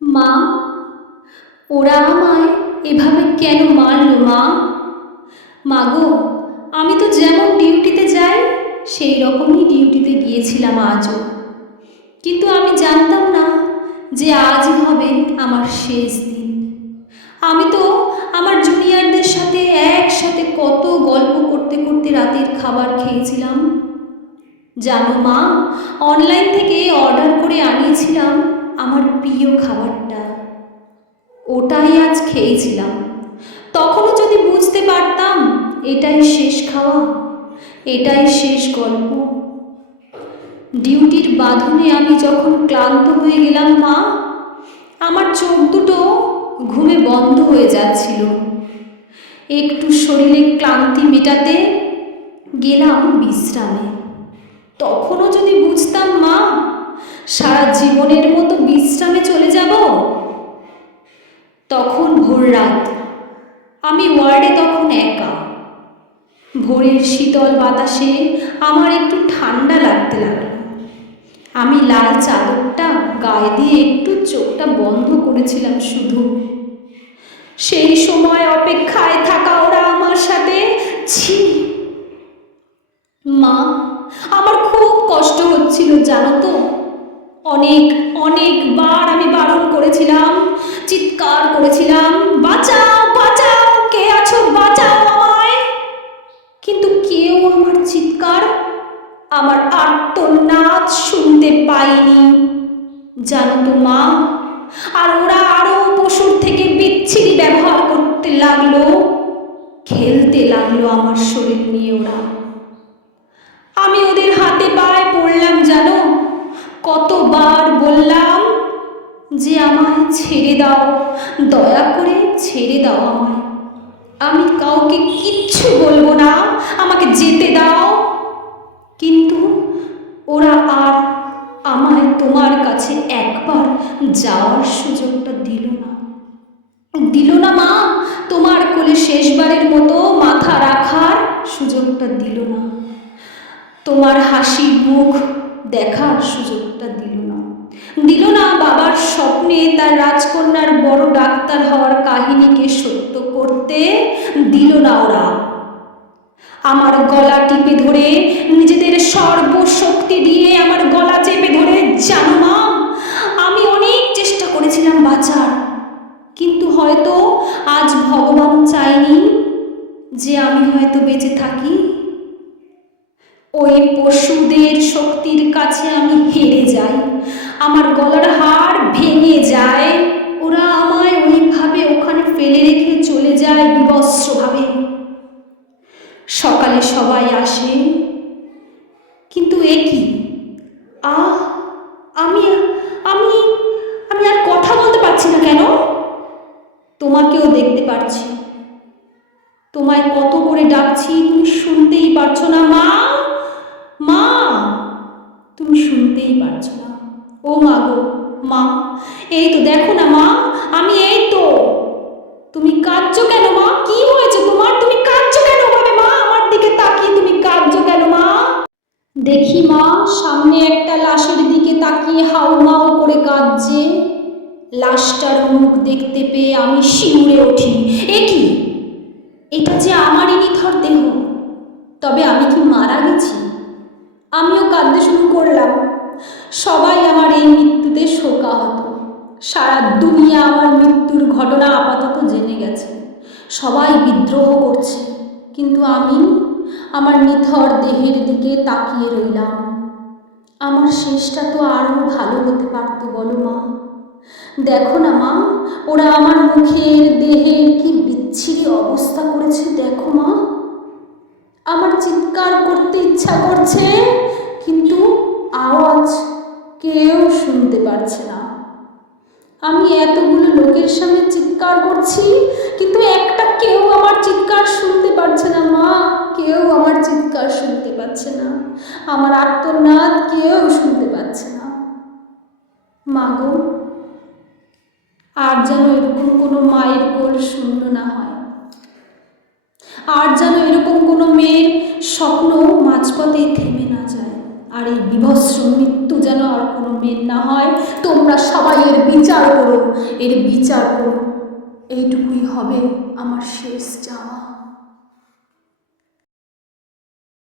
মা, ওরা আমায় এভাবে কেন মারলো মা? মাগো, আমি তো যেমন ডিউটিতে যাই সেই রকমই ডিউটিতে গিয়েছিলাম আজও। কিন্তু আমি জানতাম না যে আজই হবে আমার শেষ দিন। আমি তো আমার জুনিয়রদের সাথে একসাথে কত গল্প করতে করতে রাতের খাবার খেয়েছিলাম। জানো মা, অনলাইন থেকে অর্ডার করে আনিয়েছিলাম আমার প্রিয় খাবারটা। ওটাই আজ খেয়েছিলাম। তখনও যদি বুঝতে পারতাম এটাই শেষ খাওয়া, এটাই শেষ গল্প। ডিউটির বাঁধনে আমি যখন ক্লান্ত হয়ে গেলাম মা, আমার চোখ দুটো ঘুমে বন্ধ হয়ে যাচ্ছিল। একটু শরীরে ক্লান্তি মেটাতে গেলাম বিশ্রামে। তখনও যদি বুঝতাম মা, সারা জীবনের মতো বিশ্রামে চলে যাব। তখন ভোর রাত, আমি ওয়ার্ডে তখন একা। ভোরের শীতল বাতাসে আমার একটু ঠান্ডা লাগতে লাগলো। আমি লাল চাদরটা গায়ে দিয়ে একটু চোখটা বন্ধ করেছিলাম শুধু। সেই সময় অপেক্ষায় থাকা ওরা আমার সাথে, ছি মা, আমার খুব কষ্ট হচ্ছিল জানো তো। অনেক অনেকবার আমি বারণ করেছিলাম, চিৎকার করেছিলাম, বাঁচাও বাঁচাও, কে আছো বাঁচাও আমায়। কিন্তু কেউ আমার চিৎকার, আমার আর্তনাদ শুনতে পাইনি জানো তো মা। আর ওরা আরো পশুর থেকে বিচ্ছিরি ব্যবহার করতে লাগলো, খেলতে লাগলো আমার শরীর নিয়ে ওরা। আমি ওদের হাতে পায়ে পড়লাম জানো। কতবার বললাম যে আমায় ছেড়ে দাও, দয়া করে ছেড়ে দাও আমায়। আমি কাউকে কিচ্ছু বলবো না, আমাকে যেতে দাও। কিন্তু ওরা আর আমায় তোমার কাছে একবার যাওয়ার সুযোগটা দিল না। দিল না মা, তোমার কোলে শেষবারের মতো মাথা রাখার সুযোগটা দিল না। তোমার হাসি মুখ দেখার সুযোগটা দিল না। দিল না বাবার স্বপ্নে তার রাজকন্যার বড় ডাক্তার হওয়ার কাহিনীকে সত্য করতে দিল না ওরা। আমার গলা টিপে ধরে, নিজেদের সর্বশক্তি দিয়ে আমার গলা চেপে ধরে, জানো মা, আমি অনেক চেষ্টা করেছিলাম বাঁচার। কিন্তু হয়তো আজ ভগবান চায়নি যে আমি হয়তো বেঁচে থাকি। ওই পশুদের শক্তির কাছে আমি হেরে যাই, আমার গলার হাড় ভেঙে যায়। ওরা আমায় ওইভাবে ওখানে ফেলে রেখে চলে যায় বিবস্ত্রভাবে। সকালে সবাই আসে, কিন্তু এ কি, আহ আমি আমি আমি আর কথা বলতে পারছি না কেন? তোমাকেও দেখতে পারছি, তোমায় কত করে ডাকছি, তুমি শুনতেই পারছো না মা। মা, তুমি শুনতেই পারছো না। ও মা গো মা, এই তো দেখো না মা, আমি এই তো। তুমি কাঁদছো কেন মা? কি হয়েছে তোমার? তুমি কাঁদছো কেন ভাবে মা? আমার দিকে তাকিয়ে তুমি কাঁদছো কেন মা? দেখি মা, সামনে একটা লাশের দিকে তাকিয়ে হাউমাউ করে কাঁদছে। লাশটার মুখ দেখতে পেয়ে আমি শিউরে উঠি। এ কি, এটা যে আমারই নিথর দেহ। তবে আমি কি মারা গেছি? আমিও কাঁদতে শুরু করলাম। সবাই আমার এই মৃত্যুতে শোকাহত। সারা দুনিয়া আমার মৃত্যুর ঘটনা আপাতত জেনে গেছে, সবাই বিদ্রোহ করছে। কিন্তু আমি আমার নিথর দেহের দিকে তাকিয়ে রইলাম। আমার শেষটা তো আরও ভালো হতে পারতো বলো মা। দেখো না মা, ওরা আমার মুখের দেহের কি বিচ্ছিরি অবস্থা করেছে দেখো মা। আমার চিৎকার করতে ইচ্ছা করছে, কিন্তু আওয়াজ কেউ শুনতে পারছে না। আমি এতগুলো লোকের সামনে চিৎকার করছি, কিন্তু একটা কেউ আমার চিৎকার শুনতে পারছে না মা। কেউ আমার চিৎকার শুনতে পাচ্ছে না, আমার আর্তনাদ কেউ শুনতে পাচ্ছে না। মা গো, আর যেন এরকম কোনো মায়ের কোল শূন্য না হয়। আর যেন এরকম কোনো মেয়ের স্বপ্ন মাঝপথে থেমে না যায়। আর এই বিভৎস মৃত্যু যেন আর কোনো মেয়ের না হয়। তোমরা সবাই এর বিচার করো, এর বিচার করো। এইটুকুই হবে আমার শেষ চাওয়া।